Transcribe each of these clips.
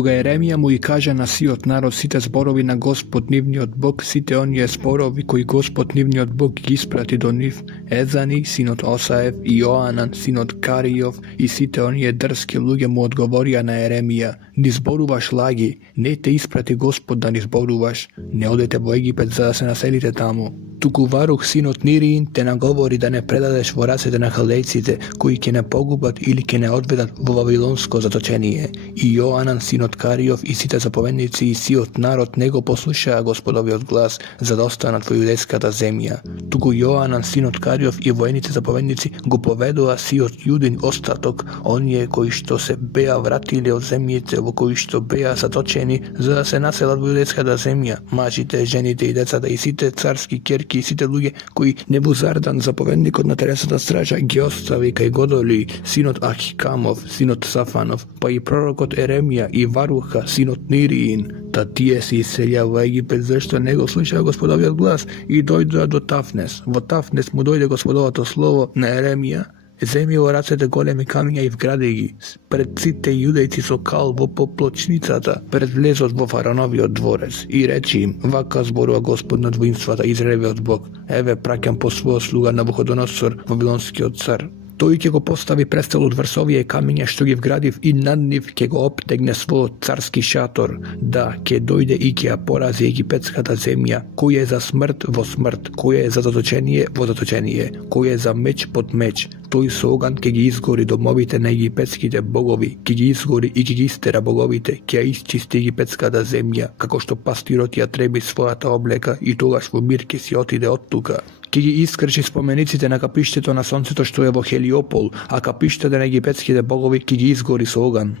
Кога Еремија му и кажа на сиот народ сите зборови на Господ нивниот Бог, сите оние зборови кои Господ нивниот Бог ги испрати до нив, Езани, синот Осаев, и Јоанан, синот Каријов, и сите оние дрски луѓе му одговорија на Еремија: ни зборуваш лаги, не те испрати Господ да ни зборуваш, не одете во Египет за да се населите таму. Туку Варух, синот Нириин, те наговори да не предадеш во рацете на халдејците, кои ќе не погубат или ќе не одведат во Вавилонско заточение. И Јоанан, синот Каријов, и сите заповедници и сиот народ не го послушаа Господовиот глас, за да останат во јудејската земја. Туку Јоанан, синот Каријов, и воените заповедници го поведоа сиот јудин остаток, оние кои што се беа вратили од земјите во кои што беа заточени, за да се населат во јудејската земја, мажите, жените и децата, и сите царски ќерки и сите луѓе кои Небузардан, заповедникот на тересната стража, ги остави кај Годоли, синот Ахикамов, синот Сафанов, па и пророкот Еремија и Варуха, синот Нириин. Та тие се иселија во Египет, зашто не го слушаа Господовиот глас и дојдоа до Тафнес. Во Тафнес му дојде Господовото слово на Еремија: земи во рацете големи камиња и вгради ги пред сите јудејци со кал во поплочницата, пред влезот во фараоновиот дворец, и речи им: вака зборува Господ над воинствата, Израелевиот Бог: еве праќам по својот слуга Навуходоносор, вавилонскиот цар. Тој ќе го постави престол од врсовија камиња што ги вградив, и над нив ќе го обтегне својот царски шатор. Да, ќе дојде и ќе ја порази египетската земја. Кој е за смрт во смрт, кој е за заточение во заточение, кој е за меч под меч. Тој со оган ќе ги изгори домовите на египетските богови, ќе ги изгори и ќе ги истера боговите, ќе ја исчисти египетската земја, како што пастирот ја треби својата облека, и тогаш во мир ќе си отиде од тука. Ќе ги искрши спомениците на капиштето на сонцето што е во Хелиопол, а капиштето на египетските богови ќе ги изгори со оган.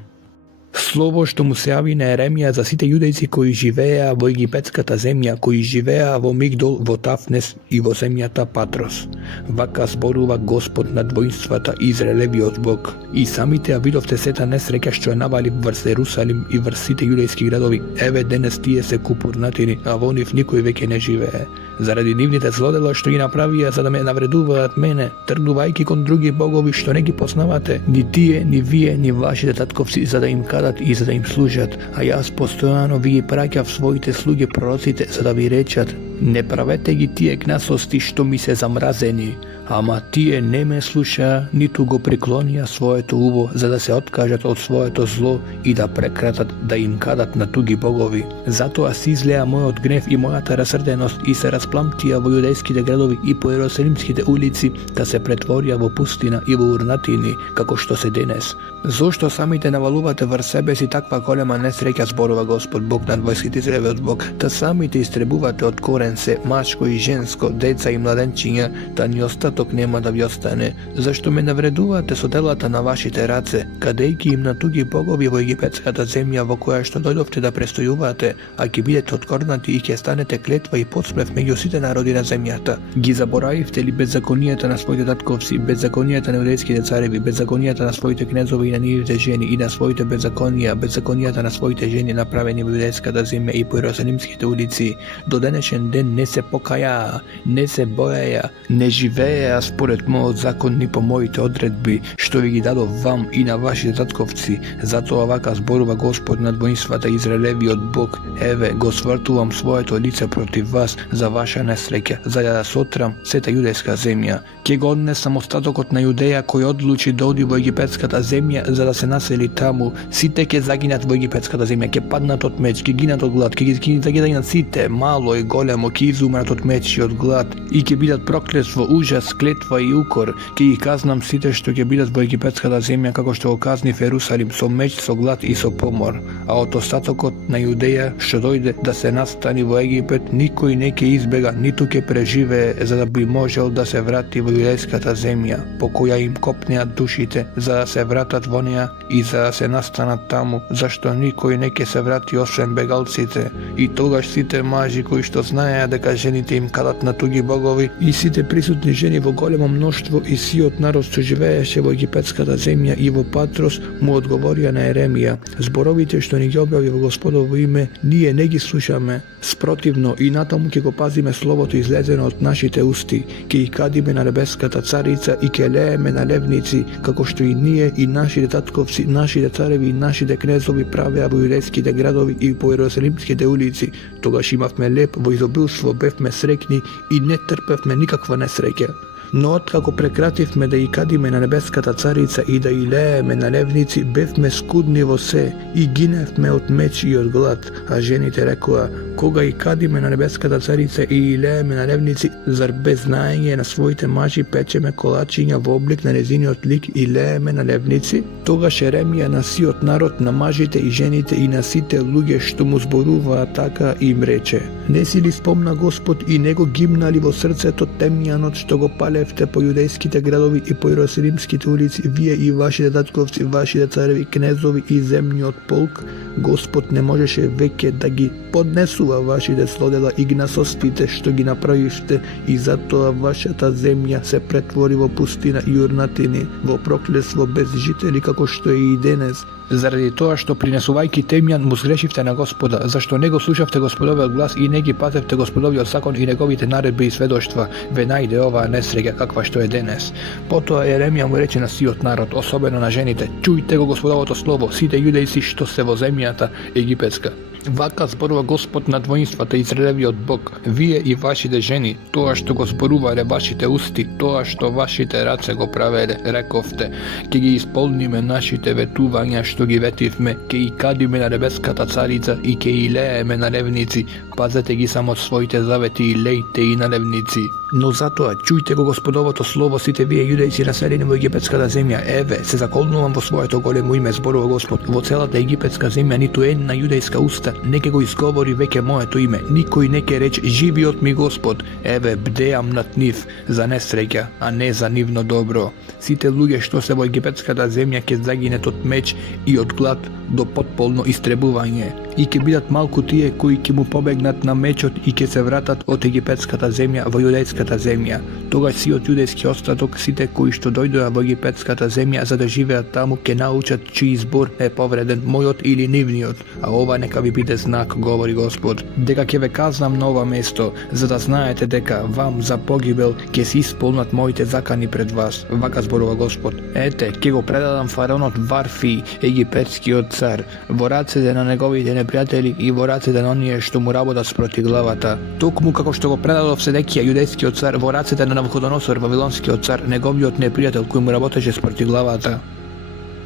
Слово што му се јави на Еремија за сите јудејци кои живееа во египетската земја, кои живееа во Мигдол, во Тафнес и во земјата Патрос. Вака зборува Господ над воинствата, Израелевиот Бог. И самите ја видовте сета несреќа што ја навали врз Ерусалим и врз сите јудејски градови. Еве денес тие се купурнатини, а во нив никој веќе не живее. Заради нивните злодела што ги направија за да ме навредуваат мене, тргнувајќи кон други богови што не ги познавате, ни тие, ни вие, ни вашите татковци, за да им кадат и за да им служат, а јас постојано ви ги праќав своите слуги пророците за да ви речат: не правете ги тие кнасости што ми се замразени. Ама тие не ме слушаа, ниту го преклонија своето уво за да се откажат од своето зло и да прекратат да им кадат на туги богови. Затоа се излеа мојот гнев и мојата расрденост и се распламтија во јудејските градови и по ерусалимските улици, да се претворија во пустина и во урнатини, како што се денес. Зошто самите навалувате врз себе си таква голема несреќа, зборува Господ Бог над војските, Израелевиот Бог, та самите истребувате од корен се, мачко и женско, деца и младенчиња, та ни остаток нема да ви остане. Зашто ме навредувате со делата на вашите раце, кадејќи им на туги богови во египетската земја во која што дојдовте да престојувате, а ќе бидете откорнати и ќе станете клетва и подсмев меѓу сите народи на земјата. Ги заборавивте ли беззаконијата на своите татковци, беззаконијата на јудејските цареви, беззаконијата на своите кнезови и на нивните жени, и на своите беззаконијата на своите жени направени во јудејската земја и по ерусалимските улици? До денешен ден не се покајаа, не се боеја, не живееа според мојот закон ни по моите одредби, што ви ги дадов вам и на вашите татковци. Затоа вака зборува Господ над воинствата, Израелевиот Бог: еве, го свртувам своето лице против вас за ваша несреќа, за да сотрам сета јудејска земја. Ќе го однесам остатокот на Јудеја кој одлучи да оди во египетската земја за да се насели таму. Сите ќе загинат во египетската земја, ќе паднат од меч, ќе гинат од глад, ќе загинат сите, мало и големо, ќе изумрат од меч и од глад, и ќе бидат проклетство, ужас, клетва и укор. Ќе ги казнам сите што ќе бидат во египетската земја, како што го казнив Ерусалим, со меч, со глад и со помор. А од остатокот на Јудеја што дојде да се настани во Египет, никој не ќе избега, ниту ќе преживее, за да би можел да се врати во јудејската земја, по која им копнеат душите, за да се вратат во неа и за да се настанат таму, зашто никој не ќе се врати освен бегалците. И тогаш сите мажи кои што знаеат знаеа дека жените им кадат на туги богови и сите присутни жени во големо мноштво и сиот народ што живееше во египетската земја и во Патрос му одговорија на Еремија: зборовите што ни ги објави во Господово име, ние не ги слушаме. Спротивно и натаму ќе го пазиме словото излезено од нашите усти, ќе ги кадиме на небеската царица и ќе лееме на левници, како што и ние и нашите татковци, нашите цареви и нашите кнезови правеа во јудејските градови и по Иерусалимските улици. Тогаш имавме леп во изобилство, бевме среќни и не трпевме никаква несреќа. Но откако прекративме да ги кадиме на небеската царица и да и лееме на левници, бевме скудни во се и гиневме од меч и од глад. А жените рекоа: кога и кадиме на небеската царица и лееме на левници, зар без знаење на своите мажи печеме колачиња во облик на незиниот лик и лееме на левници? Тогаш Еремија на сиот народ, на мажите и жените и на сите луѓе што му зборуваа така, им рече: не си ли спомна Господ и него гимнали во срцето темјанот што го палевте по јудејските градови и по Иерусалимските улици, вие и вашите татковци, вашите цареви, кнезови и земниот полк? Господ не можеше веќе да ги поднесува вашите злодела и гнасостите што ги направивте, и затоа вашата земја се претвори во пустина и урнатини, во проклетство без жители, како што е и денес. Заради тоа што принесувајќи темјан му сгрешивте на Господа, зашто не го слушавте Господовиот глас и не ги пазевте Господовиот закон и неговите наредби и сведоштва, ве најде оваа несреќа каква што е денес. Потоа Еремија му рече на сиот народ, особено на жените: чујте го Господовото слово, сите јудејци што се во земјата египетска. Вака зборува Господ на двоинствата, Израелевиот Бог: вие и вашите жени, тоа што го зборувале вашите усти, тоа што вашите раце го правеле, рековте: ќе ги исполниме нашите ветувања што ги ветивме, ќе и кадиме на небеската царица и ќе и лееме на левници. Пазете ги само своите завети и лејте и на левници. Но затоа чујте го Господовото слово, сите вие јудејци населени во египетската земја. Еве, се заколнувам во своето големо име, зборува Господ, во целата египетска земја ниту една јудејска уста не ќе го изговори веќе моето име. Никој не ќе рече: живиот ми Господ. Еве, бдеам над нив за несреќа, а не за нивно добро. Сите луѓе што се во египетската земја ќе загинат од меч и од глад до потполно истребување. И ќе бидат малку тие кои ќе му побегнат на мечот и ќе се вратат од египетската земја во јудејската земја. Тогаш сиот јудејски остаток, сите кои што дојдоа во египетската земја за да живеат таму, ќе научат чиј збор е повреден, мојот или нивниот. А ова нека ви биде знак, говори Господ, дека ќе ве казнам на ова место, за да знаете дека вам за погибел ќе се исполнат моите закани пред вас. Вака зборува Господ: ете, ќе го предадам фараонот Варфи, египетскиот цар, во рацете на неговите непријатели и во рацете на оние што му работат спроти главата. Токму како што го предадов Седекија, јудејскиот цар, во рацете на Навуходоносор, вавилонскиот цар, неговиот непријател кој му работеше спроти главата.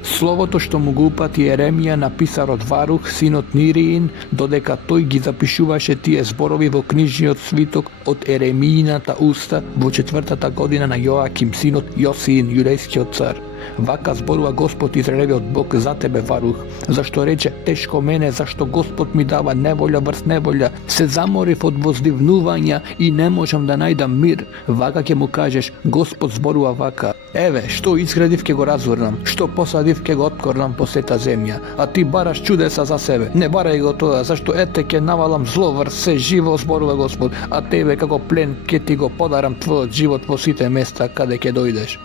Словото што му го упати Еремија на писарот Варух, синот Нириин, додека тој ги запишуваше тие зборови во книжниот свиток од Еремиината уста во 4-та година на Јоаким, синот Јосиин, јудејскиот цар. Вака зборува Господ, Израелевиот Бог, за тебе, Варух, зашто рече: тешко мене, зашто Господ ми дава неволја врз неволја, се заморив од воздивнувања и не можам да најдам мир. Вака ќе му кажеш: Господ зборува вака: еве, што изградив ќе го разурнам, што посадив ќе го откорнам по сета земја, а ти бараш чудеса за себе. Не барај го тоа, зашто ете ќе навалам зло врз се живо, зборува Господ, а тебе како плен ќе ти го подарам твојот живот во сите места каде ќе дојдеш.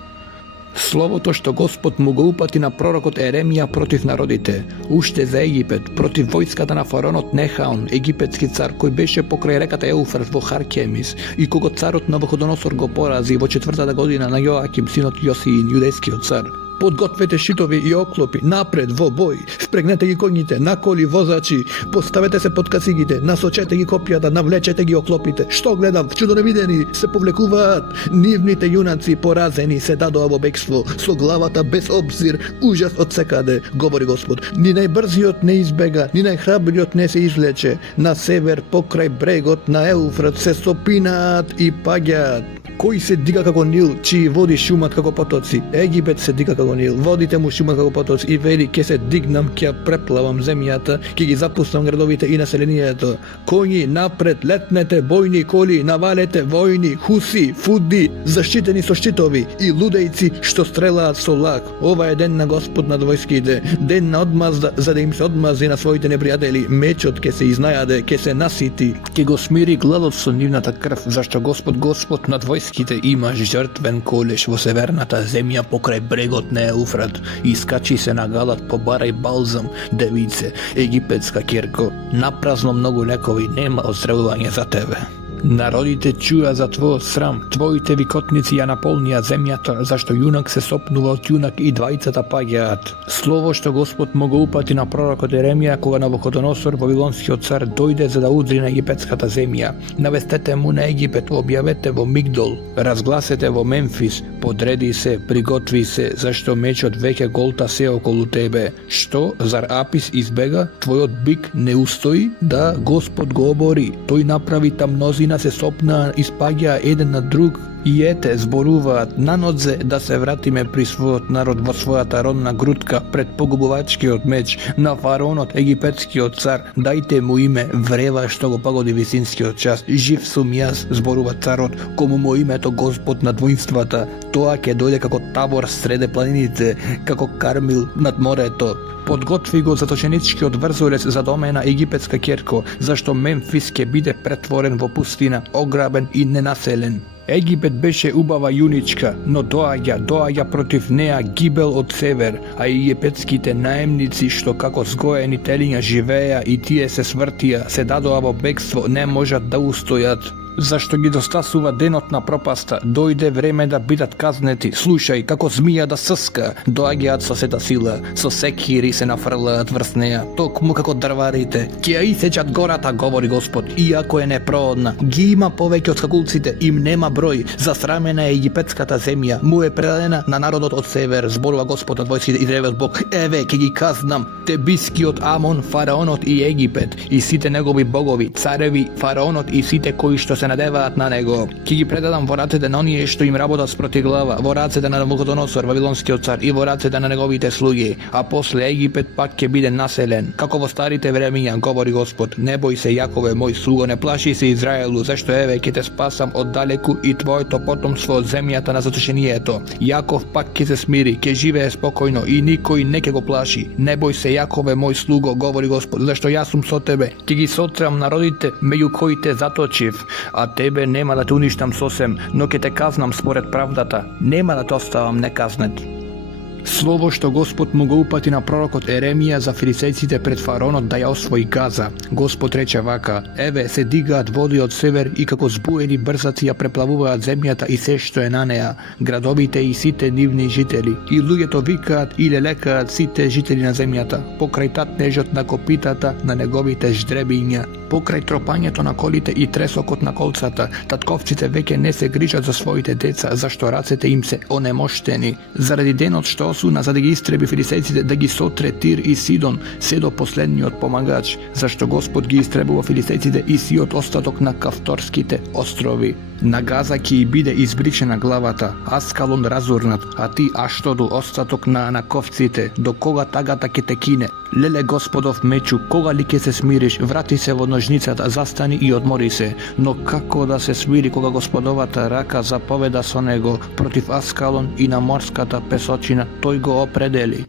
Словото што Господ му го упати на пророкот Еремија против народите, уште за Египет, против војската на фараонот Нехаон, египетски цар, кој беше покрај реката Еуфрат во Харкемис, и кого царот Навуходоносор го порази во 4-та година на Јоаким, синот Јосиин, јудејскиот цар. Подгответе шитови и оклопи, напред во бој, впрегнете ги коњите, на коли возачи, поставете се под кацигите, насочете ги копјата, навлечете ги оклопите. Што гледам, чудо невидени, се повлекуваат. Нивните јунаци поразени се дадоа во бегство, со главата без обзир, ужас од секаде, говори Господ. Ни најбрзиот не избега, ни најхрабриот не се извлече. На север, покрај брегот на Еуфрат, се сопинаат и паѓаат. Кој се дига како Нил, чии води шумат како потоци? Египет се дига како во Нил, водите му шумат како потоци и вели ќе се дигнам, ќе преплавам земјата, ќе ги запуснам градовите и населението. Коњи напред, летнете бојни коли, навалете војни, хуси, фуди, заштитени со штитови и лудејци што стрелаат со лак. Ова е ден на Господ над војските, ден на одмазда, за да им се одмази на своите непријатели. Мечот ќе се изнајаде, ќе се насити, ќе го смири гладот со нивната крв, зашто Господ над војските има жртвен колеш во северната земја покрај брегот на Еуфрат. Искачи се на Галат, побарај балзам, девице, египетска ќерко. Напразно многу лекови нема одстрелување за тебе. Народите чуја за твојот срам, твоите викотници ја наполнија земјата, зашто јунак се сопнува од јунак и двајцата паѓаат. Слово што Господ му го упати на пророкот Еремија кога Навуходоносор, вавилонскиот цар, дојде за да удри на египетската земја. Навестете му на Египет, објавете во Мигдол, разгласете во Мемфис, подреди се, приготви се, зашто мечот веќе голта се околу тебе. Што, зар Апис избега? Твојот бик не устои? Да, Господ го обори. Тој направи тамнозина се сопнаа, испаѓаа еден на друг и ете, зборуваат на нодзе да се вратиме при својот народ во својата родна грудка пред погубувачкиот меч на фараонот, египетскиот цар. Дајте му име, врева што го погоди висинскиот час. Жив сум јас, зборува царот, кому му името Господ над воинствата. Тоа ќе дојде како табор среде планините, како Кармил над морето. Подготви го заточеничкиот врзорец за домена египетска ќерко, зашто Мемфис ќе биде претворен во пустина, ограбен и ненаселен. Египет беше убава јуничка, но доаѓа против неа гибел од север, а египетските наемници што како згоени телиња живееа и тие се свртија, се дадоа во бегство, не можат да устојат. Зашто ги достасува денот на пропаста, дојде време да бидат казнети. Слушај, како змија да сска, доаѓаат со сета сила, со секири се нафрлаат врз неа, токму како дрварите. Ќе ја исечат гората, говори Господ, иако е непроодна. Ги има повеќе од скакулците, им нема број. Засрамена е египетската земја, му е предадена на народот од север, зборува Господ над војските Израелот Бог. Еве, ќе ги казнам, Тебискиот Амон, фараонот и Египет, и сите негови богови, цареви, фараонот и сите кои што се надеваат на него. Ќе ги предадам во рацете на оние што им работат спроти глава, во рацете на Навуходоносор, вавилонскиот цар, и во рацете на неговите слуги, а после Египет пак ќе биде населен, како во старите времиња, говори Господ. Не бој се, Јакове, мој слуго, не плаши се, Израелу, зашто еве ќе те спасам од далеку и твоето потомство од земјата на заточението. Јаков пак ќе се смири, ќе живее спокојно и никој не ќе го плаши. Не бој се, Јакове, мој слуго, говори Господ, зашто јас сум со тебе. Ќе ги сотрам народите меѓу кои те заточив, а тебе нема да те уништам сосем, но ќе те казнам според правдата, нема да те оставам неказнет. Слово што Господ му го упати на пророкот Еремија за филисејците пред фараонот да ја освои Газа. Господ рече вака: еве се дигаат води од север и како збуени брзаци ја преплавуваат земјата и се што е на неа, градовите и сите нивни жители. И луѓето викаат и лелекаат сите жители на земјата, покрај татнежот на копитата на неговите ждребиња, покрај тропањето на колите и тресокот на колцата. Татковците веќе не се грижат за своите деца, зашто рацете им се онемоштени. Заради денот што осуна за да ги истреби филисејците, да ги сотре Тир и Сидон, се до последниот помагач, зашто Господ ги истребува филисејците и сиот остаток на Кавторските острови. На Газа ќе и биде избричена главата, Аскалон разурнат, а ти Аштоду остаток на анаковците. До кога тагата ќе те кине? Леле Господов мечу, кога ли ќе се смириш? Врати се во ножницата, застани и одмори се. Но како да се смири кога Господовата рака заповеда со него против Аскалон и на морската песочина, тој го определи.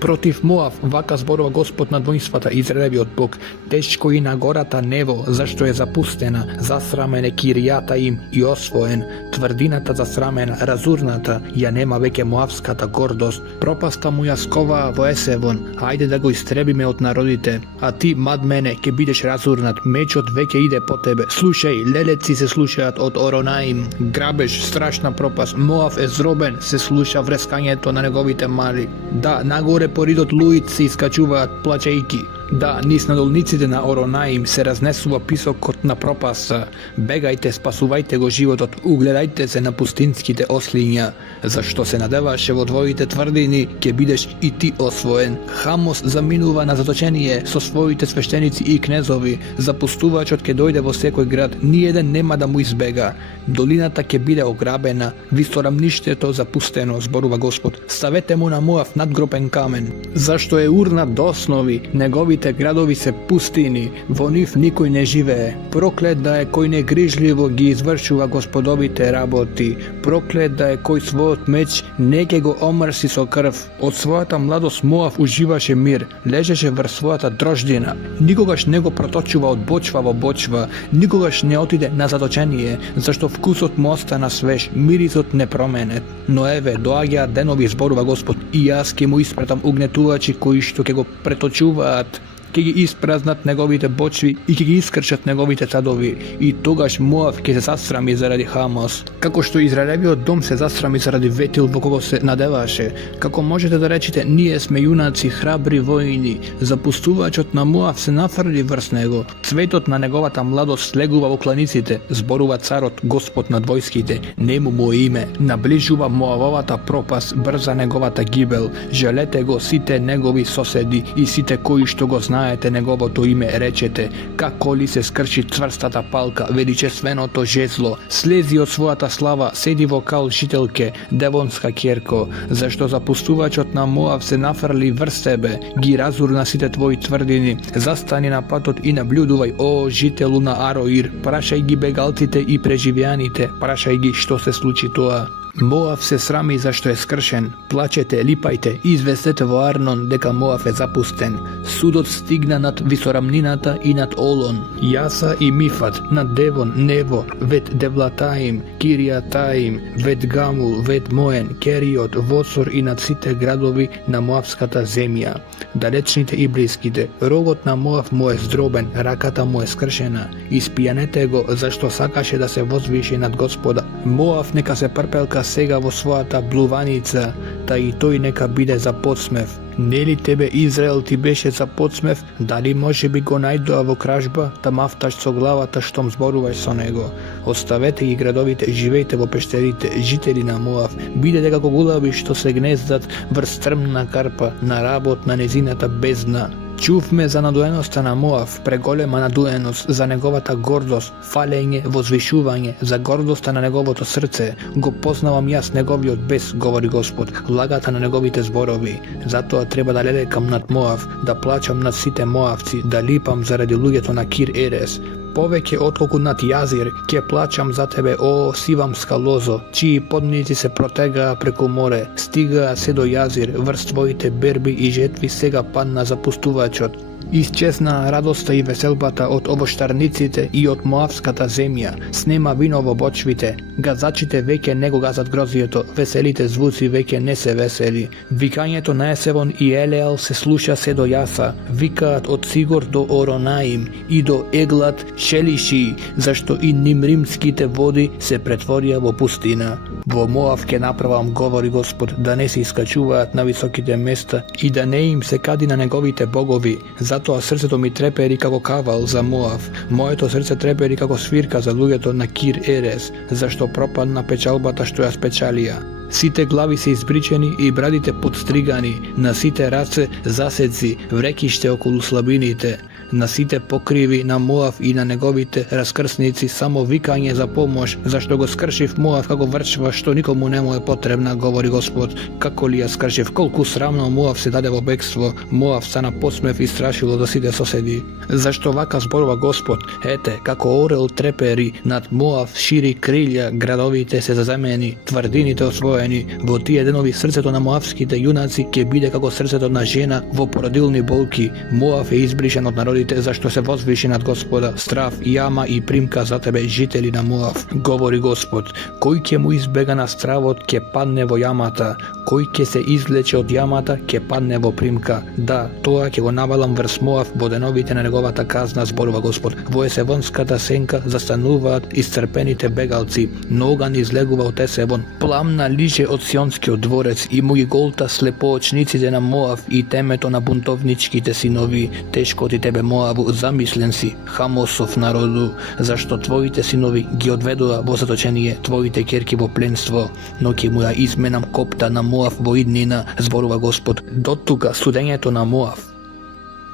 Против Моав, вака зборува Господ над воинствата, Израелевиот Бог, тешко и на гората Нево, зашто е запустена, засрамен е киријата им и освоен, тврдината засрамена, разурната, ја нема веќе моавската гордост, пропаста му ја сковаа во Есевон, ајде да го истребиме од народите, а ти, Мадмене, ќе бидеш разурнат, мечот веќе иде по тебе. Слушај, лелеци се слушаат од Оронаим, грабеж, страшна пропаст, Моав е зробен, се слуша врескањето на неговите мали. Да, нагоре по ридот луит се искачуваат плачејки. Да, низ надолниците на Оронаим се разнесува писокот на пропаса. Бегајте, спасувајте го животот, угледајте се на пустинските ослиња. Зашто се надеваше во твоите тврдини, ќе бидеш и ти освоен. Хамос заминува на заточение со своите свештеници и кнезови. Запустувачот ќе дојде во секој град, ниеден нема да му избега. Долината ќе биде ограбена, висторамништето запустено, зборува Господ. Ставете му на Моав надгропен камен. Зашто е урнат до основи, неговите градови се пустини, во нив никој не живее. Проклет да е кој негрижливо ги извршува Господовите работи. Проклет да е кој својот меч не ќе го омрси со крв. Од својата младост Моав уживаше мир, лежеше врз својата дрождина. Никогаш не го проточува од бочва во бочва, никогаш не отиде на заточение, зашто вкусот му остана свеж, мирисот не променет. Но еве, доаѓаат денови, зборува Господ, и јас ќе му испратам угнетувачи кои што ќе го преточуваат, ќе ги испразнат неговите бочви и ќе ги искршат неговите садови, и тогаш Моав ќе се засрами заради Хамос. Како што Израелевиот дом се засрами заради ветил во кого се надеваше, како можете да речете, ние сме јунаци, храбри војни, запустувачот на Моав се нафрли врз него, цветот на неговата младост слегува во кланиците, зборува царот, Господ над војските, нему му име, наближува Моавовата пропаст, брза неговата гибел, желете го сите негови соседи и сите кои што го знаете неговото име, речете, како ли се скрши цврстата палка, величественото жезло, слези од својата слава, седи во кал жителке, девонска керко, зашто запустувачот на Моав се нафрли врз тебе, ги разурна сите твои тврдини, застани на патот и наблюдувај, о жителу на Ароир, прашај ги бегалците и преживеаните, прашај ги што се случи тоа. Моав се срами зашто е скршен, плачете, липајте, известете во Арнон дека Моав е запустен. Судот стигна над висорамнината и над Олон, Јаса и Мифат, над Девон, Нево, Вет Девлатаим, Киријатаим, Вет Гамул, Вет Моен, Кериот, Восор и над сите градови на Моавската земја. Далечните и блиските, рогот на Моав му е здробен, раката му е скршена. Испијанете го зашто сакаше да се возвиши над Господа. Моав нека се прпелка сега во својата блуваница, та и тој нека биде за подсмев. Нели тебе Израел ти беше за подсмев? Дали може би го најдоа во кражба, да мафташ со главата штом зборуваш со него? Оставете ги градовите, живејте во пештерите, жители на Моав, бидете како гулаби што се гнездат врз стрмна карпа, на работ на незината бездна. Чувме за надуеноста на Моав, преголема надуеност, за неговата гордост, фалење, возвишување, за гордоста на неговото срце. Го познавам јас неговиот бес, говори Господ, лагата на неговите зборови. Затоа треба да лелекам над Моав, да плачам над сите моавци, да липам заради луѓето на Кир Ерес. Повеќе отколку над Јазир, ќе плачам за тебе, о сивамска лозо, чии подници се протегаа преку море, стигаа се до Јазир, врз твоите берби и жетви сега падна запустувачот. Исчезна радоста и веселбата од овоштарниците и од Моавската земја, снема вино во бочвите, газачите веќе не го газат грозието, веселите звуци веќе не се весели. Викањето на Есевон и Елеал се слуша се до Јаса, викаат од Сигор до Оронаим и до Еглат Шелиши, зашто и нимримските води се претворија во пустина. Во Моав ќе направам, говори Господ, да не се искачуваат на високите места и да не им се кади на неговите богови. Затоа срцето ми трепери како кавал за Моав, моето срце трепери како свирка за луѓето на Кир Ерес, зашто пропадна печалбата што ја спечалија. Сите глави се избричени и брадите подстригани, на сите раце засеци, врекиште околу слабините. На сите покриви на Моав и на неговите раскрсници само викање за помош, зашто го скршив Моав како врчва што никому не му е потребна, говори Господ. Како ли ја скршив, колку срамно Моав се даде во бегство, Моав стана посмев и страшило до сите соседи. Зашто вака зборува Господ, ете, како орел трепери, над Моав шири крилја, градовите се заземени, тврдините освоени, во тие денови срцето на моавските јунаци ќе биде како срцето на жена во породилни болки. Моав е избришен од народите, зашто се возвиши над Господа, страв, јама и примка за тебе, жители на Моав, говори Господ. Кој ќе му избега на стравот, ќе падне во јамата, кој ќе се извлече од јамата, ќе падне во примка. Да, тоа ќе го навалам врз Моав во деновите на неговата казна, зборува Господ. Во есевонската сенка застануваат исцрпените бегалци, ноган излегува од Есевон, пламна лиж Iziđe od Sionskijog dvorec i moji golta slepoочниците на Моав и темето на бунтовничките синови, тешко ти тебе Моаву, замислен си, Хамосов народу, зашто твоите синови ги одведува во заточение, твоите керки во пленство, но ќе му ја изменам копта на Моав во иднина, зборува Господ, до тука судењето на Моав.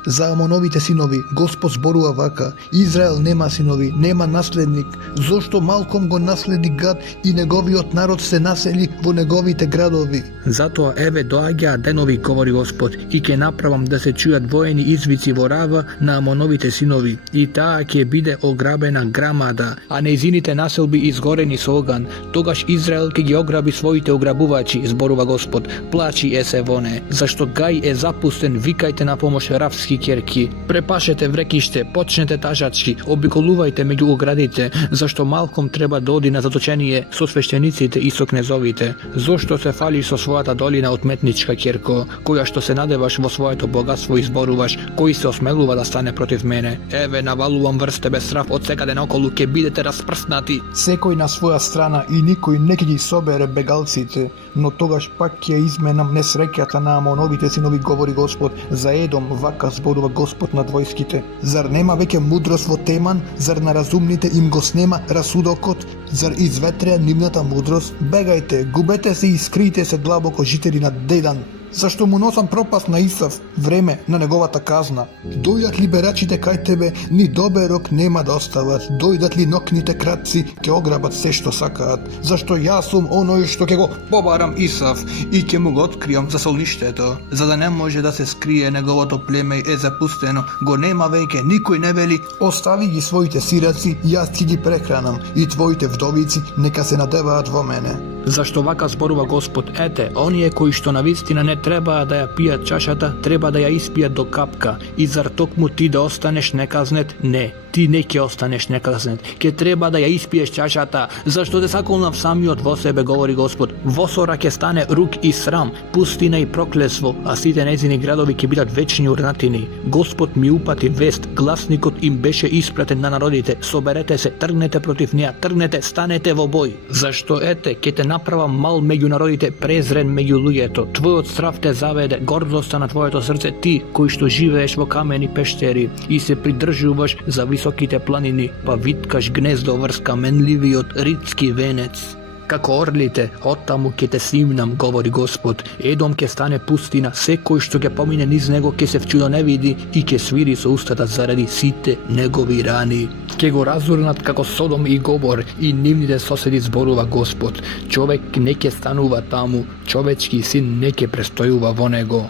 За Амоновите синови Господ зборува вака: Израел нема синови, нема наследник, зошто малком го наследи Гад и неговиот народ се насели во неговите градови. Затоа еве доаѓаат денови, говори Господ, и ќе направам да се чујат воени извици во Рава на Амоновите синови, и таа ќе биде ограбена грамада, а нејзините населби изгорени со оган. Тогаш Израел ќе ги ограби своите ограбувачи, зборува Господ. Плачи Есевоне, зашто Гај е запустен, викајте на помош равски керки. Препашете врекиште, почнете тажачки, обиколувајте меѓу оградите, зашто малком треба да оди на заточение со свештениците и со кнезовите. Зошто се фалиш со својата долина отметничка, керко, која што се надеваш во своето богатство и зборуваш, кој се осмелува да стане против мене? Еве, навалувам врсте без страв од секаде наоколу, ќе бидете распрснати. Секој на своја страна и никој не ќе ги собере бегалците, но тогаш пак ќе изменам несреќата на Амоновите синови, говори Господ. За Едом вака зборува Господ над војските. Зар нема веќе мудрост во Теман? Зар на разумните им го снема расудокот? Зар изветреа нивната мудрост? Бегајте, губете се и скријте се длабоко, жители на Дедан. Зашто му носам пропаст на Исав, време на неговата казна. Дојдат ли берачите кај тебе, ни доберок нема да остават. Дојдат ли нокните кратци, ќе ограбат се што сакаат. Зашто јас сум оној што ќе го побарам Исав и ќе му го откријам за солништето, за да не може да се скрие, неговото племе е запустено, го нема веќе, никој не вели: остави ги своите сираци, јас ќе ги прехранам, и твоите вдовици нека се надеваат во мене. Зашто вака зборува Господ: ете, оние кои што навистина не треба да ја пијат чашата, треба да ја испијат до капка. И зар токму ти да останеш неказнет? Не, ти не ќе останеш неказнет. Ќе треба да ја испиеш чашата, зашто те саколнав самиот во себе, говори Господ. Во Сора ќе стане рук и срам, пустина и проклество, а сите незини градови ќе бидат вечни урнатини. Господ ми упати вест, гласникот им беше испратен на народите: соберете се, тргнете против неа, тргнете, станете во бој. Зашто ете, ќе те направам мал меѓу народите, презрен меѓу луѓето. Твојот страв те заведе, гордоста на твоето срце, ти кој што живееш во камени пештери и се придржуваш за високите планини, па виткаш гнездо врз каменливиот ридски венец. Како орлите, оттаму ќе те снимнам, говори Господ. Едом ќе стане пустина, секој што ќе помине низ него ќе се вчудоневиди и ќе свири со устата заради сите негови рани. Ќе го разурнат како Содом и Гомор и нивните соседи, зборува Господ. Човек не ќе станува таму, човечки син не ќе престојува во него.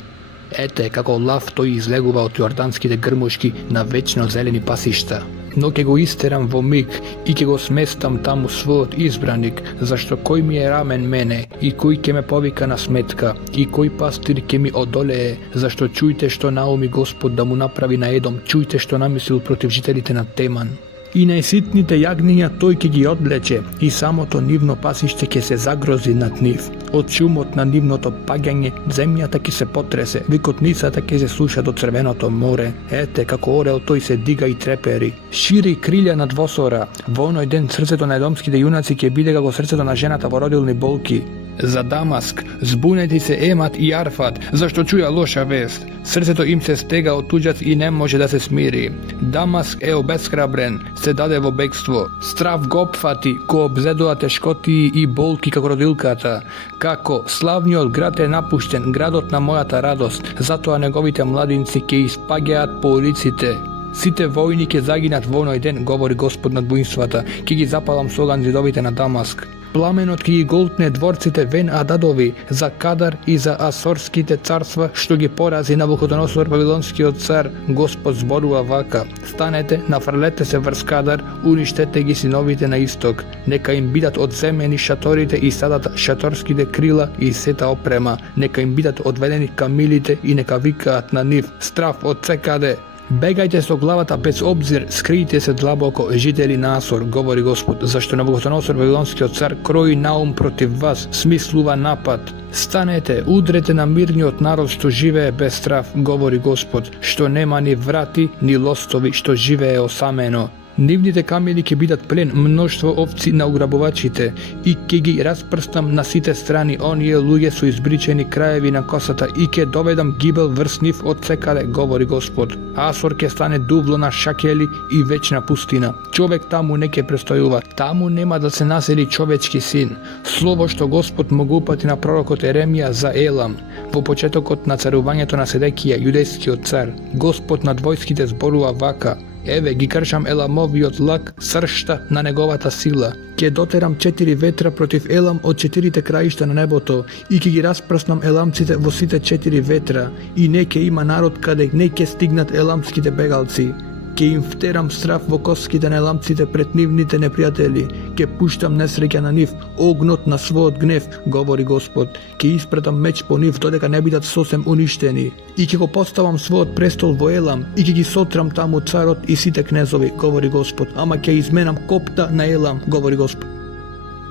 Ете, како лав тој излегува од јорданските грмушки на вечно зелени пасишта. Но ќе го истерам во миг и ќе го сместам таму својот избраник, зашто кој ми е рамен мене и кој ќе ме повика на сметка и кој пастир ќе ми одолее, зашто чујте што науми Господ да му направи на Едом, чујте што намислил против жителите на Теман. И најситните јагниња тој ќе ги одвлече и самото нивно пасиште ќе се загрози над нив. Од шумот на нивното паѓање земјата ќе се потресе, викотницата ќе се слуша до Црвеното море. Ете како орел тој се дига и трепери. Шири крилја над Восора. Во оној ден срцето на едомските јунаци ќе биде како срцето на жената во родилни болки. За Дамаск, збунети се Емат и Арфат, зашто чуја лоша вест. Срцето им се стега од туѓац и не може да се смири. Дамаск е обесхрабрен, се даде во бегство. Страв го опфати, ко обзедува тешкоти и болки како родилката. Како славниот град е напуштен, градот на мојата радост, затоа неговите младинци ќе испаѓаат по улиците. Сите војни ќе загинат во оној ден, говори Господ над буинствата, ќе ги запалам со оган зидовите на Дамаск. Пламенот ќе ги голтне дворците Вен Ададови, за Кадар и за Асорските царства, што ги порази Навуходоносор Вавилонскиот цар. Господ зборува вака: станете, нафрлете се врз Кадар, уништете ги синовите на исток. Нека им бидат одземени шаторите и садата, шаторските крила и сета опрема. Нека им бидат одведени камилите и нека викаат на нив: страв од секаде. Бегајте со главата без обзир, скријте се длабоко, жители на Асор, говори Господ, зашто Навуходоносор Вавилонскиот цар крои наум против вас, смислува напад. Станете, удрете на мирниот народ што живее без страв, говори Господ, што нема ни врати, ни лостови, што живее осамено. Нивните камени ќе бидат плен, мноштво овци на уграбувачите, и ќе ги распрстам на сите страни оние луѓе со избричени краеви на косата, и ќе доведам гибел врз нив од секаде, говори Господ. Асор ќе стане дубло на шакели и вечна пустина. Човек таму не ќе престојува, таму нема да се насели човечки син. Слово што Господ му го упати на пророкот Еремија за Елам, во почетокот на царувањето на Седекија, јудејскиот цар. Господ над војските зборува вака: еве ги кршам Еламовиот лак, сршта на неговата сила. Ќе дотерам 4 ветра против Елам од 4 краишта на небото и ќе ги распрснам еламците во сите 4 ветра, и не ќе има народ каде не ќе стигнат еламските бегалци. Ќе им втерам страв во коските на еламците пред нивните непријатели, ќе пуштам несреќа на нив, огнот на својот гнев, говори Господ. Ќе испратам меч по нив додека не бидат сосем уништени. И ќе го поставам својот престол во Елам, и ќе ги сотрам таму царот и сите кнезови, говори Господ. Ама ќе изменам копта на Елам, говори Господ.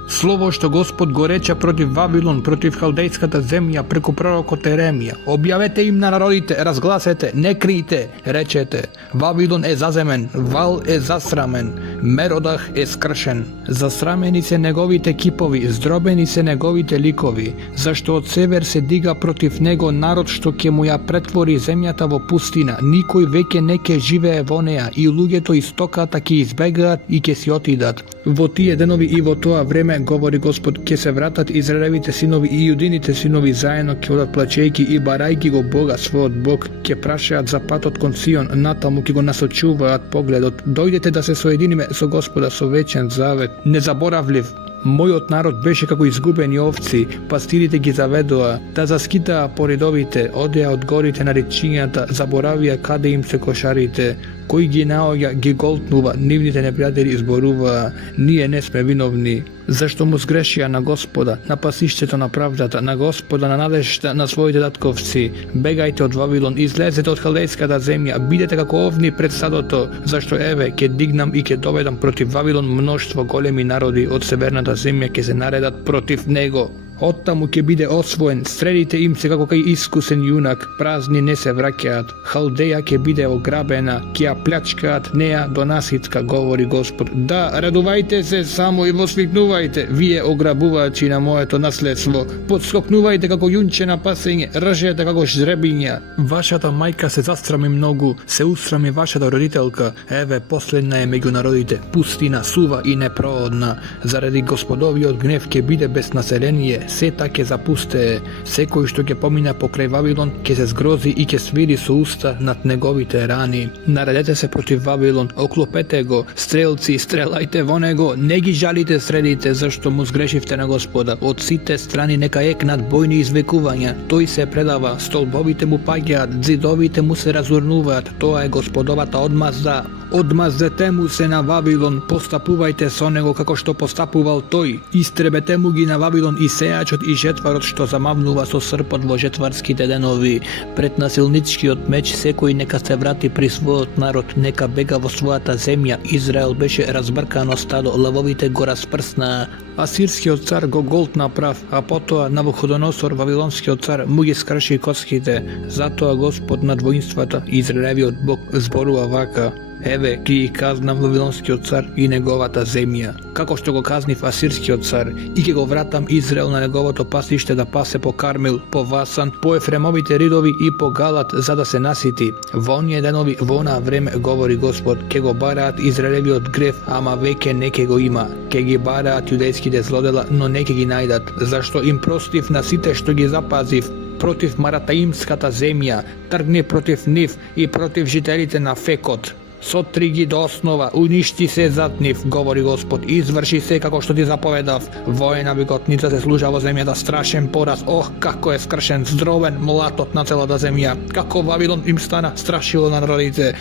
Слово што Господ го рече против Вавилон, против халдејската земја преку пророкот Еремија. Објавете им на народите, разгласете, не криите, речете: Вавилон е заземен, Вал е засрамен, Меродах е скршен. Засрамени се неговите кипови, здробени се неговите ликови, зашто од север се дига против него народ што ќе му ја претвори земјата во пустина. Никој веќе не ќе живее во неа, и луѓето и стоката ќе избегаат и ќе си отидат. Во тие денови и во тоа време, говори Господ, ќе се вратат Израелевите синови и јудините синови заедно, ќе одат плачејки и барајки го Бога својот Бог, ќе прашаат за патот кон Сион, натаму ќе го насочуваат погледот. Дојдете да се соединиме со Господа со вечен завет. Незаборавлив, мојот народ беше како изгубени овци, пастирите ги заведоа, да заскитаа по редовите, одеа од горите на речињата, заборавија каде им се кошарите. Кој ги наоѓа, ги голтнува, нивните непријатели изборуваа: ние не сме виновни. Зашто му сгрешија на Господа, на пасишќето на правдата, на Господа, на надежта на своите татковци. Бегајте од Вавилон, излезете од халдејската земја, бидете како овни пред стадото, зашто еве ќе дигнам и ќе доведам против Вавилон мноштво големи народи од северната земја, ќе се наредат против него. Оттаму ќе биде освоен, средите им се како кај искусен јунак, празни не се враќаат. Халдеја ќе биде ограбена, ќе ја плячкаат неа до наситка, говори Господ. Да, радувајте се само и восвикнувајте, вие ограбувачи на моето наследство. Подскокнувајте како јунче на пасење, ржете како жребиња. Вашата мајка се застрами многу, се устрами вашата родителка. Еве, последна е меѓу народите, пустина, сува и непроодна. Заради Господовиот гнев ќе биде без население, сета ќе запустее. Секој што ќе помине покрај Вавилон ќе се згрози и ќе свири со уста над неговите рани. Наредете се против Вавилон, оклопете го, стрелци, стрелајте во него, не ги жалите средите, зашто му сгрешивте на Господа. Од сите страни нека екнат бојни извикувања. Тој се предава, столбовите му паѓаат, ѕидовите му се разурнуваат. Тоа е Господовата одмазда. Одмаздете му се на Вавилон, постапувајте со него како што постапувал тој. Истребете му ги на Вавилон и сејачот и жетварот што замавнува со српот во жетварските денови. Пред насилничкиот меч секој нека се врати при својот народ, нека бега во својата земја. Израел беше разбркано стадо, лавовите го распрснаа. Асирскиот цар го голтна прав, а потоа Навуходоносор, вавилонскиот цар, му ги скрши коските. Затоа Господ над воинствата, Израелевиот Бог, зборува вака: еве, ги казнам вавилонскиот цар и неговата земја, како што го казнив асирскиот цар, и ќе го вратам Израел на неговото пасиште да пасе по Кармел, по Васан, по Ефремовите ридови и по Галат, за да се насити. Во оние денови, во онаа време, говори Господ, ќе го бараат Израелевиот грев, ама веќе не ќе го има. Ќе ги бараат јудејските злодела, но не ќе ги најдат, зашто им простив на сите што ги запазив. Против Маратаимската земја, тргни против нив и против жителите на Фекот. Сотри ги до основа, уништи се зад нив, говори Господ, изврши се како што ти заповедав. Воена биготница се служа во земјата, страшен пораз, ох, како е скршен, здровен млатот на целата земја. Како Вавилон им стана страшило на народите.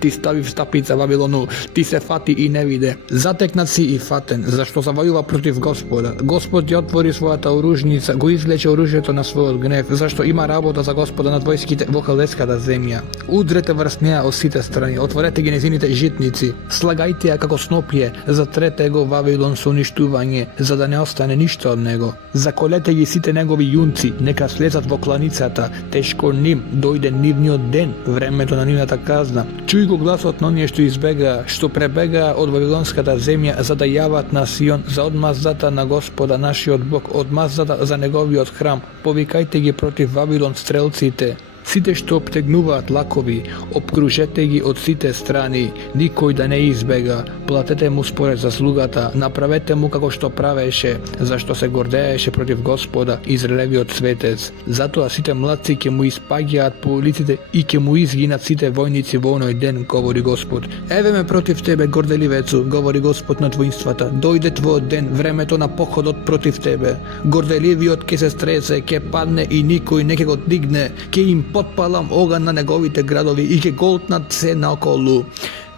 Ти стави в стапица Вавилону, ти се фати и не виде. Затекнат си и фатен, зашто завојува против Господа. Господ ја отвори својата оружница, го извлече оружјето на својот гнев, зашто има работа за Господа над војските во халдејската земја. Удрете врз неа од сите страни, отворете ги ги незините житници. Слагајте ја како снопје, затрете го Вавилон со уништување, за да не остане ништо од него. Заколете ги сите негови јунци, нека слезат во кланицата, тешко ним дојде нивниот ден, времето на нивната казна. Чуј го гласот на оние што избегаа, што пребегаа од вавилонската земја, за да јават на Сион за одмаздата на Господа нашиот Бог, одмаздата за неговиот храм. Повикајте ги против Вавилон стрелците. Сите што обтегнуваат лакови, обкружете ги од сите страни, никој да не избега. Платете му според заслугата, направете му како што правеше, зашто се гордееше против Господа, Израелевиот светец. Затоа сите младци ќе му испаѓаат по улиците и ќе му изгинат сите војници во оној ден, говори Господ. Еве ме против тебе, горделивецу, говори Господ на воинствата. Дојде твојот ден, времето на походот против тебе. Горделивиот ќе се стресе, ќе падне и никој не ќе го дигне, ќе им подпалам оган на неговите градови и ќе голтнат се наоколу.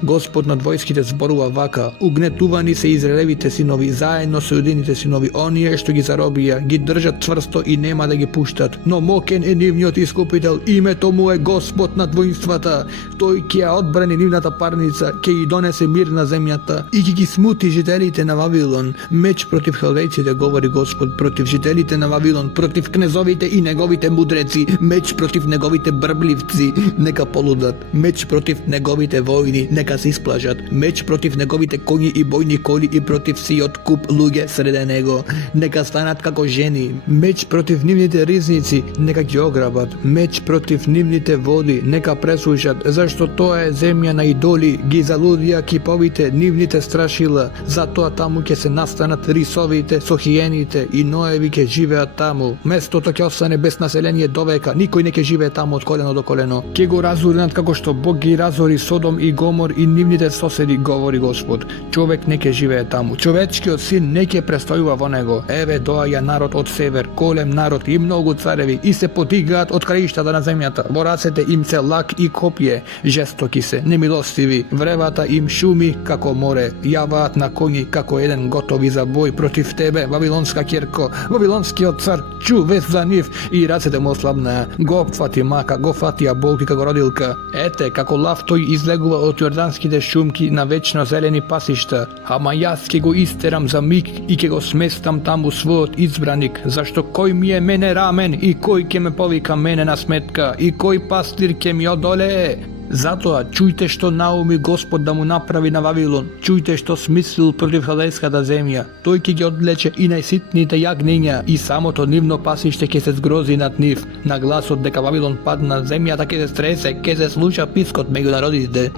Господ над војските зборува вака: угнетувани се Израелевите синови, заедно со јудините синови, оние што ги заробија, ги држат цврсто и нема да ги пуштат. Но мокен е нивниот искупител, името му е Господ над воинствата. Тој ќе ја одбрани нивната парница, ќе ги донесе мир на земјата и ќе ги смути жителите на Вавилон. Меч против халдејците, говори Господ, против жителите на Вавилон, против кнезовите и неговите мудреци, меч против неговите брбливци, нека полудат, меч против неговите војни, нека се исплажат, меч против неговите коњи и бојни коли и против сиот куп луѓе среде него, нека станат како жени, меч против нивните ризници, нека ги ограбат, меч против нивните води, нека пресушат, зашто тоа е земја на идоли, ги залудија киповите, нивните страшила, затоа таму ќе се настанат рисовите со хиените и ноеви ќе живеат таму. Местото ќе остане без население довека, никој не ќе живее таму од колено до колено. Ќе го разорнат како што Бог ги разори Содом и Гомор и нивните соседи, говори Господ. Човек не ќе живее таму. Човечкиот син не ќе престојува во него. Еве доаѓа народ од север, голем народ и многу цареви и се подигаат од краиштата на земјата. Во рацете им се лак и копје, жестоки се, немилостиви. Вревата им шуми како море, јаваат на коњи како еден готови за бој против тебе, Вавилонска ќерко. Вавилонскиот цар чу вест за нив и рацете му ослабнаа. Го опфати мака, го фатија болки како родилка. Ете како лав тој излегува од јорданските шумки на вечно зелени пасишта, ама јас ќе го истерам за миг и ќе го сместам таму својот избраник, зашто кој ми е мене рамен и кој ќе ме повика мене на сметка и кој пастир ќе ми одолее. Затоа чујте што науми Господ да му направи на Вавилон, чујте што смислил против халдејската земја. Тој ќе ги одвлече и најситните јагниња и самото нивно пасиште ќе се згрози над нив. На гласот дека Вавилон падна, земјата ќе се стресе, ќе се слуша пискот меѓу народите.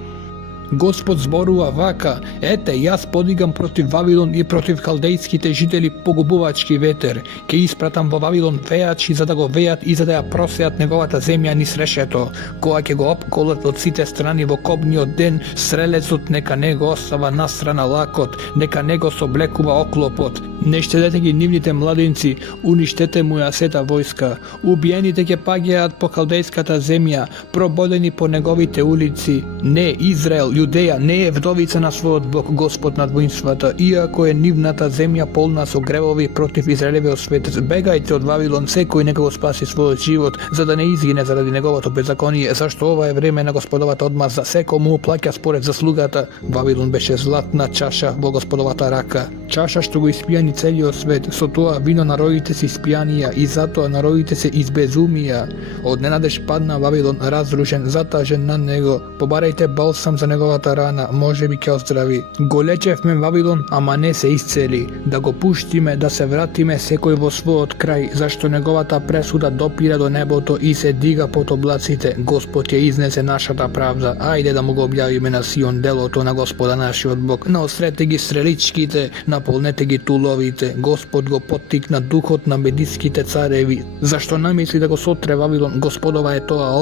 Господ зборува вака: ете, јас подигам против Вавилон и против халдејските жители погубувачки ветер. Ќе испратам во Вавилон вејачи за да го вејат и за да ја просеат неговата земја низ решето. Кога ќе го опколат од сите страни во кобниот ден, стрелецот нека не го остава настрана лакот, нека не го соблекува оклопот. Не штедете ги нивните младинци, уништете му ја сета војска. Убиените ќе паѓаат по халдејската земја, прободени по неговите улици. Не, Израел, Јудеја не е вдовица на својот Бог, Господ над воинствата, иако е нивната земја полна со гревови против Израелевиот светец. Бегајте од Вавилон, секој нека го спаси својот живот, за да не изгине заради неговото беззаконие, зашто ова е време на Господовата одмазда, секој му плаќа според заслугата. Вавилон беше златна чаша во Господовата рака, чаша што го испијани целиот свет, со тоа вино народите се испијанија и затоа народите се избезумија. Од ненадеж падна Вавилон, разрушен, затажен на него. Побарајте балсам за неговата рана, може би ќе оздрави. Го лечевме Вавилон, ама не се исцели. Да го пуштиме, да се вратиме секој во својот крај, зашто неговата пресуда допира до небото и се дига под облаците. Господ ја изнесе нашата правда. Ајде да му го објавиме на Сион делото на Господа нашиот Бог. Наострете ги стреличките, наполнете ги туловите. Господ го поттикна духот на медиските цареви. Зашто намисли да го сотре Вавилон, Господова е тоа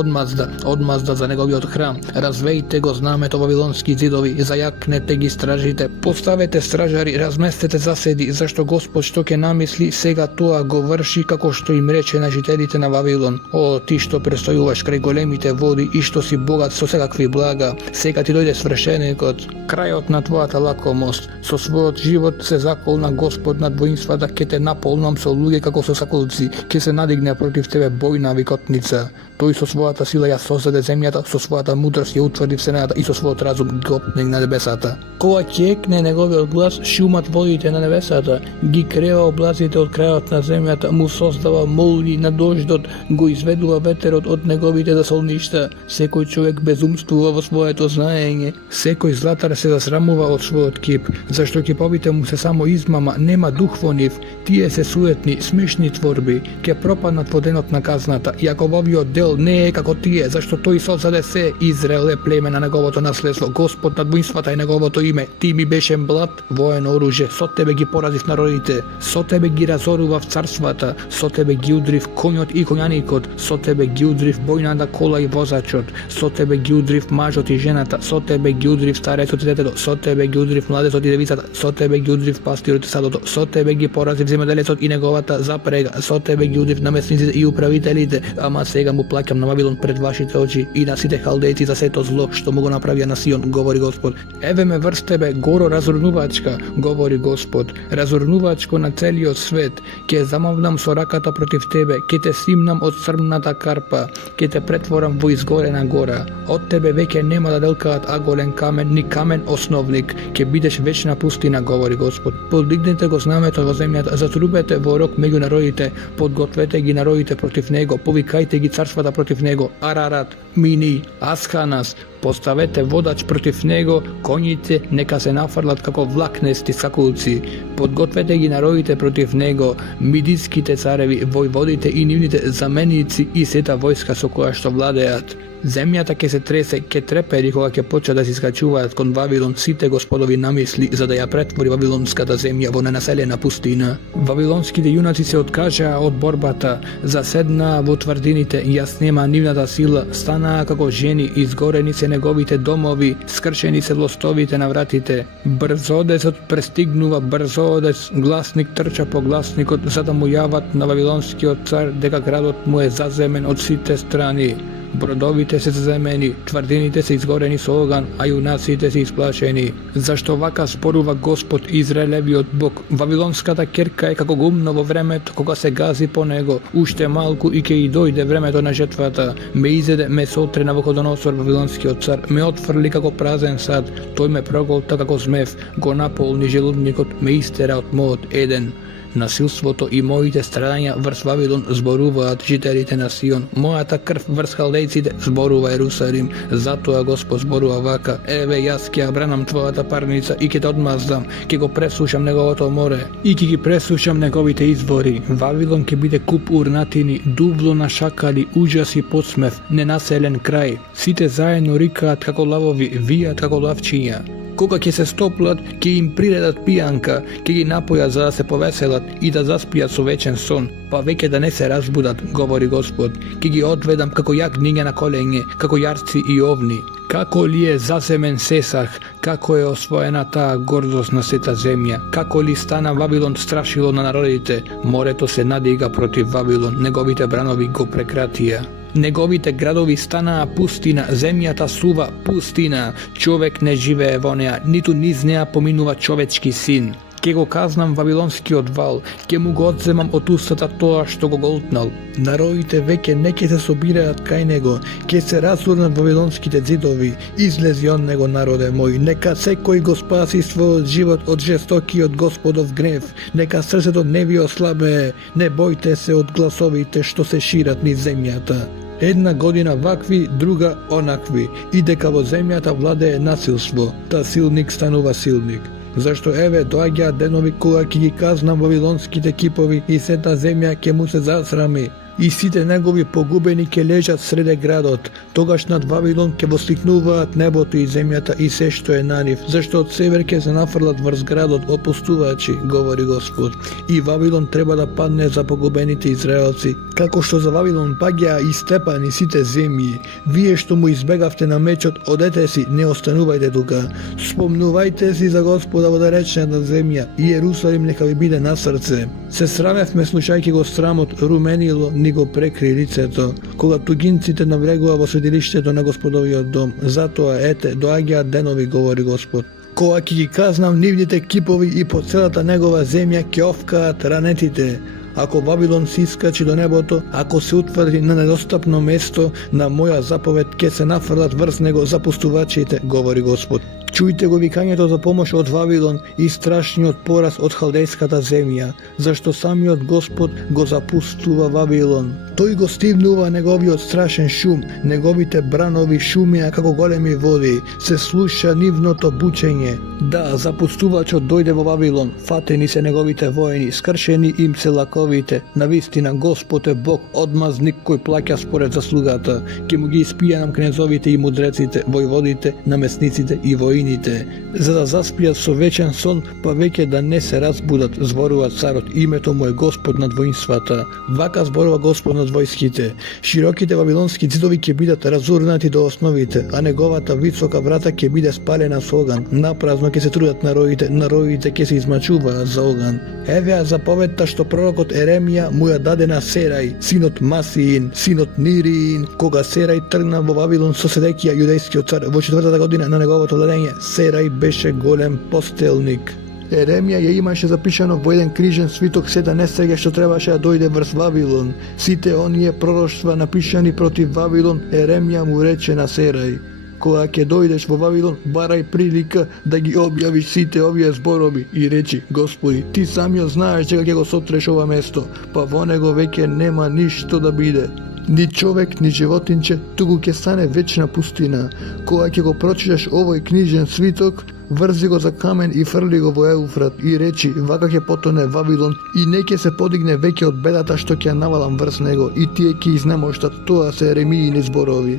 одмазда за неговиот храм. Развејте го знамето вавилонски зидови, зајакнете ги стражите, поставете стражари, разместете заседи, зашто Господ што ќе намисли, сега тоа го врши како што им рече на жителите на Вавилон. О, ти што престојуваш крај големите води и што си богат со секакви блага, сега ти дојде свршеникот, крајот на твојата лакомост. Со својот живот се заколна Господ над воинствата, ќе те наполнам со луѓе како со сакулци, ќе се надигне против тебе бојна викотница. Тој со својата сила ја создаде земјата, со својата мудрост ја утврди вселената и со својот разум го опне на небесата. Кога ќекне неговиот глас, шумат водите на небесата, ги крева облаците од крајот на земјата, му создава молњи на дождот, го изведува ветерот од неговите засолништа. Секој човек безумствува во своето знаење, секој златар се засрамува од својот кип, зашто киповите му се само измама, нема дух во нив, тие се суетни, смешни творби, ќе пропаднат во денот на казната. Јакововиот дел не е како тие, зашто тој создаде се, Израел е племе на неговото наследство, Господ над воинствата е неговото име. Ти ми беше блат, воено оружје, со тебе ги поразив народите, со тебе ги разорував царствата, со тебе ги удрив конјот и коњаникот, со тебе ги удрив бојната кола и возачот, со тебе ги удрив мажот и жената, со тебе ги удрив старецот и детето, со тебе ги удрив младецот и девицата, со тебе ги удрив пастирот и садото, со тебе ги поразив земјоделецот и неговата запрега, со тебе ги удрив наместниците и управителите, ама сега му плаќам на Вавилон пред вашите очи и на сите халдејци за сето зло што му го направија на Сион, говори Господ. Еве ме врз тебе, горо разурнувачка, говори Господ, разурнувачко на целиот свет, ќе замавнам со раката против тебе, ќе те симнам од црмната карпа, ќе те претворам во изгорена гора. Од тебе веќе нема да делкаат аголен камен, ни камен основник, ќе бидеш вечна пустина, говори Господ. Подигнете го знамето во земјата, затрубете во рок меѓу народите, подгответе ги народите против него, повикајте ги царствата против него, Арарат, Мини, Асханас, поставете водач против него, коњите нека се нафрлат како влакнести скакулци, подгответе ги народите против него, мидиските цареви, војводите и нивните заменици и сета војска со која што владеат. Земјата ќе се тресе, ќе трепери кога ќе почнат да се искачуваат кон Вавилон сите господови намисли за да ја претвори Вавилонската земја во ненаселена пустина. Вавилонските јунаци се откажаа од борбата, заседнаа во тврдините, ја снема нивната сила, станаа како жени, изгорени се неговите домови, скршени се лостовите на вратите. Брзодецот престигнува брзодец, гласник трча по гласникот за да му јават на Вавилонскиот цар дека градот му е заземен од сите страни. Бродовите се заземени, тврдините се изгорени со оган, а јунаците се исплашени. Зашто вака спорува Господ Израелевиот Бог? Вавилонската керка е како гумно во времето кога се гази по него, уште малку и ќе и дојде времето на жетвата. Ме изеде, ме сотре на Навуходоносор Вавилонскиот цар, ме отфрли како празен сад, тој ме проголта како змев, го наполни желудникот, ме истера од мојот еден. Насилството и моите страдања врз Вавилон зборуваат жителите на Сион. Мојата крв врз халдејците зборува Ерусалим. Затоа Господ зборува вака: еве јас ќе ја бранам твојата парница и ќе те одмаздам, ќе го пресушам неговото море и ќе ги пресушам неговите извори. Вавилон ќе биде куп урнатини, дубло на шакали, уџас и подсмев, ненаселен крај. Сите заедно рикаат како лавови, вијат како лавчиња. Кога ќе се стоплат, ќе им приредат пијанка, ќе ги напојат за да се повеселат и да заспијат со вечен сон, па веќе да не се разбудат, говори Господ. Ќе ги одведам како јагниња на колење, како јарци и овни. Како ли е заземен Сесах, како е освоена таа гордост на сета земја, како ли стана Вавилон страшило на народите, морето се надига против Вавилон, неговите бранови го прекратија. Неговите градови станаа пустина, земјата сува пустина, човек не живее во неа, ниту низ неа поминува човечки син. Ке го казнам Вавилонскиот вал, ке му го одземам од устата тоа што го голтнал. Народите веќе не ке се собираат кај него, ке се разурнат Вавилонските ѕидови. Излези од него, народе мој, нека секој го спаси својот живот од жестокиот Господов гнев, нека срцето не ви ослабее, не бојте се од гласовите што се шират низ земјата. Една година вакви, друга онакви, и дека во земјата владее насилство, та силник станува силник. Зашто еве доаѓаат денови кога ќе ги казнам вавилонските кипови и сета земја ќе му се засрами. И сите негови погубени ќе лежат среде градот, тогаш над Вавилон ќе восликнуваат небото и земјата и се што е на нив, зашто од север ќе се нафрлат врз градот опустувачи, говори Господ. И Вавилон треба да падне за погубените израелци, како што за Вавилон паѓаа и степани сите земји. Вие што му избегавте на мечот, одете си, не останувајте тука. Спомнувајте си за Господа во далечната земја, и Ерусалим нека ви биде на срце. Се срамевме слушајќи го срамот, руменило ни го прекри лицето, кога тугинците навлегува во светилиштето на Господовиот дом. Затоа ете, доаѓаат денови, говори Господ, кога ќе ги казнам нивните кипови и по целата негова земја ќе овкаат ранетите. Ako Vavilon si iskači do nебото, ako се утврди на недостапно место, на моја заповед ке се нафрлат врз него запустувачите, говори Господ. Чујте го викањето за помош од Вавилон и страшниот пораз од халдејската земја, зашто самиот Господ го запустува Вавилон. Тој го стивнува неговиот страшен шум, неговите бранови шумеа како големи води, се слуша нивното бучење. Да, запустувачот дојде во Вавилон, фатени се неговите воени, скршени им се лаковите. Навистина Господ е Бог, одмазник кој плаќа според заслугата. Ке му ги испијанам кнезовите и мудреците, војводите, намесниците и воините, за да заспијат со вечен сон, па веќе да не се разбудат, зборува царот, името му е Господ над воинствата. Вака зборува Господ над војските. Широките вавилонски ѕидови ќе бидат разурнати до основите, а неговата висока врата ќе биде спалена со оган. Напразно ќе се трудат народите ќе се измачуваат за оган. Евеа заповедта што пророкот Еремија му ја даде на Серај, синот Масиин, синот Нириин, кога Серај тргна во Вавилон со Седекија, јудејскиот цар, во 4-та година на неговото владење. Серај беше голем постелник. Еремија ја имаше запишано во еден крижен свиток сета несреќа што требаше да дојде врз Вавилон. Сите оние пророштва напишани против Вавилон, Еремија му рече на Серај: кога ќе дојдеш во Вавилон, барај прилика да ги објавиш сите овие зборови и речи: Господи, ти самиот знаеш дека ќе го сотреш ова место, па во него веќе нема ништо да биде. Ни човек, ни животинче, туку ќе стане вечна пустина. Кога ќе го прочиташ овој книжен свиток, врзи го за камен и фрли го во Еуфрат и речи: вака ќе потоне Вавилон и не ќе се подигне веќе од бедата што ќе навалам врз него и тие ќе изнемоштат. Тоа се Еремиини зборови.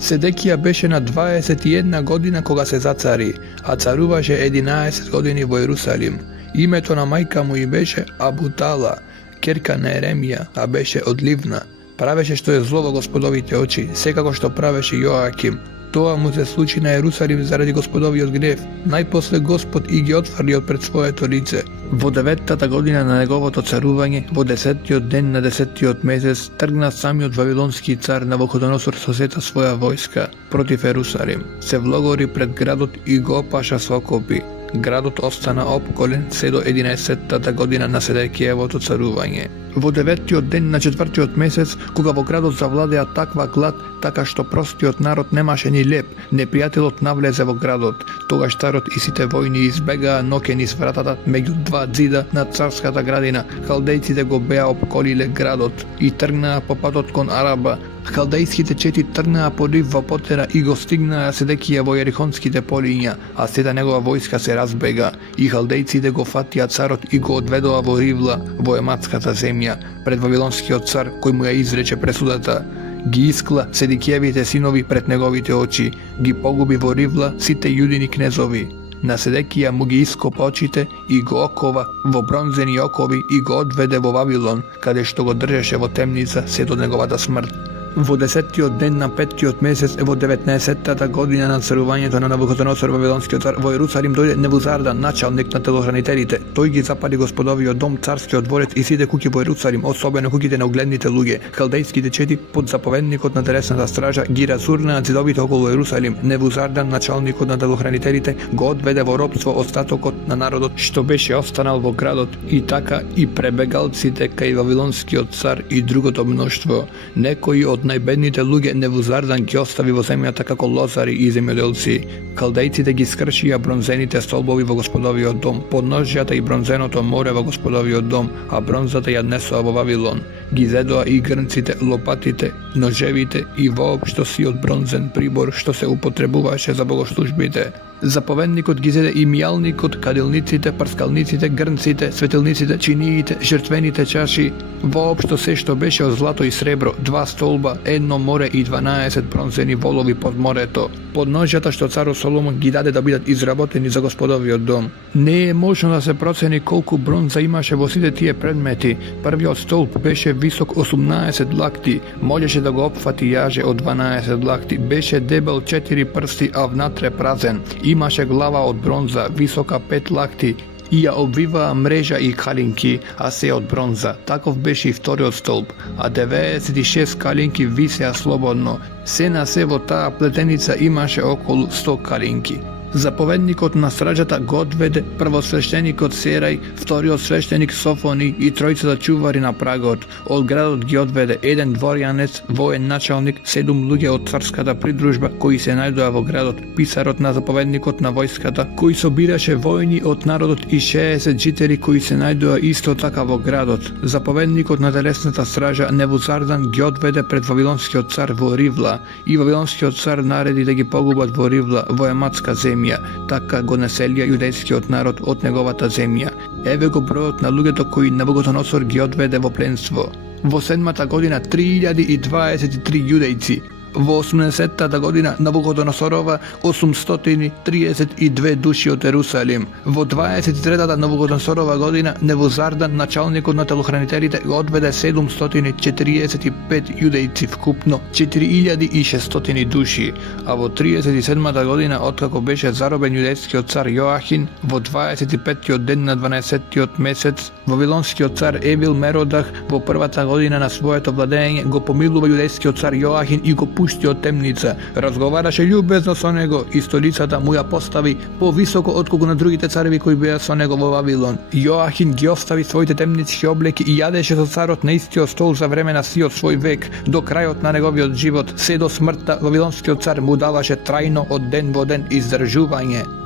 Седекија беше на 21 година кога се зацари, а царуваше 11 години во Јерусалим. Името на мајка му и беше Абутала, ќерка на Еремија, а беше од Ливна. Правеше што е зло во Господовите очи, секако што правеше Јоаким. Тоа му се случи на Јерусалим заради Господовиот гнев. Најпосле Господ и ги отфрли од пред своето лице. Во 9-та година на неговото царување, во 10-тиот ден на 10-тиот месец, тргна самиот вавилонски цар Навуходоносор со сета своја војска против Јерусалим. Се влогори пред градот и го опаша со окопи. Градот остана опколен се до 11-та година на Седекијевото царување. Во 9-тиот ден на 4-тиот месец, кога во градот завладеа таква глад, така што простиот народ немаше ни леп, непријателот навлезе во градот. Тогаш царот и сите војни избегаа ноќе низ вратата меѓу два ѕида на царската градина. Халдејците го беа опколиле градот и тргнаа по патот кон Араба. Халдејските чети тргнаа по нив во потера и го стигнаа Седекија во Јерихонските полиња, а сета негова војска се разбега. И халдејците го фатија царот и го одведоа во Ривла, во ематската земја, пред вавилонскиот цар кој му ја изрече пресудата. Ги искла Седекијевите синови пред неговите очи, ги погуби во Ривла сите јудини кнезови. На Седекија му ги ископа очите и го окова во бронзени окови и го одведе во Вавилон, каде што го држеше во темница се до неговата смрт. Во 10-тиот ден на 5-тиот месец во 19-та година на царувањето на Навуходоносор вавилонскиот цар во Јерусалим дојде Невузардан, началник на телохранителите. Тој ги запали Господовиот дом, царскиот дворец и сите куќи во Јерусалим, особено куќите на угледните луѓе. Халдејските чети под заповедникот на телесната стража ги разурнаа ѕидовите околу Јерусалим. Невузардан, началникот на телохранителите, го одведе во робство остатокот на народот што беше останал во градот и така и пребегалците кај вавилонскиот цар и другото мноштво. Некои од најбедните луѓе Невузардан ги остави во земјата како лозари и земјоделци. Халдејците ги скршија бронзените столбови во Господовиот дом, подножјата и бронзеното море во Господовиот дом, а бронзата ја несоа во Вавилон. Ги зедоа и грнците, лопатите, ножевите и воопшто сиот бронзен прибор што се употребуваше за богослужбите. Заповедникот ги зеде и мијалникот, кадилниците, прскалниците, грнците, светилниците, чиниите, жртвените чаши, воопшто се што беше од злато и сребро, 2 столба, 1 море и 12 бронзени волови под морето. Подножјата што царот Соломон ги даде да бидат изработени за Господовиот дом. Не е можно да се процени колку бронза имаше во сите тие предмети. Првиот столб беше висок 18 лакти, можеше да го опфати јаже од 12 лакти, беше дебел 4 прсти, а внатре празен. Имаше глава од бронза, висока 5 лакти, и ја обвиваа мрежа и калинки, а се од бронза. Таков беше и вториот столб, а 96 калинки висеа слободно. Се на се во таа плетеница имаше околу 100 калинки. Zapovednikot na stražata ga odvede, prvosveštenikot Seraj, vtoriot sveštenik Sofoni i trojica čuvari na pragot. Od gradot gi odvede jedan dvorjanec, vojen načalnik, 7 ľudia od carskata pridružba koji se najdoja vo gradot, pisarot na zapovednikot na vojskata, koji sobiraše vojni od narodot i 60 žiteri koji se najdoja isto taka vo gradot. Zapovednikot na telesnata straža Nebuzardan gi odvede pred vavilonski car vo Rivla i vavilonski car naredi da gi pogubat vo Rivla, vo je matska zemlja, taka go naselja judejski od narod od njegovata zemlja. Eve go brojot na ľuѓето koji Nabucodonosor gi odvede vo plenstvo. Vo 7. godina 3023 judejci. Vo 80. godina Nabucodonosorova 832 duši od Jerusalim. Vo 23. Nabucodonosorova godina Nebuzardan, načalnikot na telohraniterite, odvede 745 judejci, vkupno 4600 duši. A vo 37. godina, otkako beše zaroben judejski car Joahin, vo 25. den na 12. mesec, vavilonski car Evil Merodach, vo 1. godina na svojeto vladenje, go pomiluva judejski car Joahin i go pušti od temnica. Razgovaraše ljubezno s onego i stolicata mu ja postavi po visoko otkogu na drugite carevi koji bija s onego vo Vavilon. Joahin gi ostavi svojite temničke obleki i jadeše sa carot na istio stol za vremena siot svoj vek, do krajot na negovi od život, sve do smrta vavilonski car mu davaše trajno od den vo den izdržuvanje.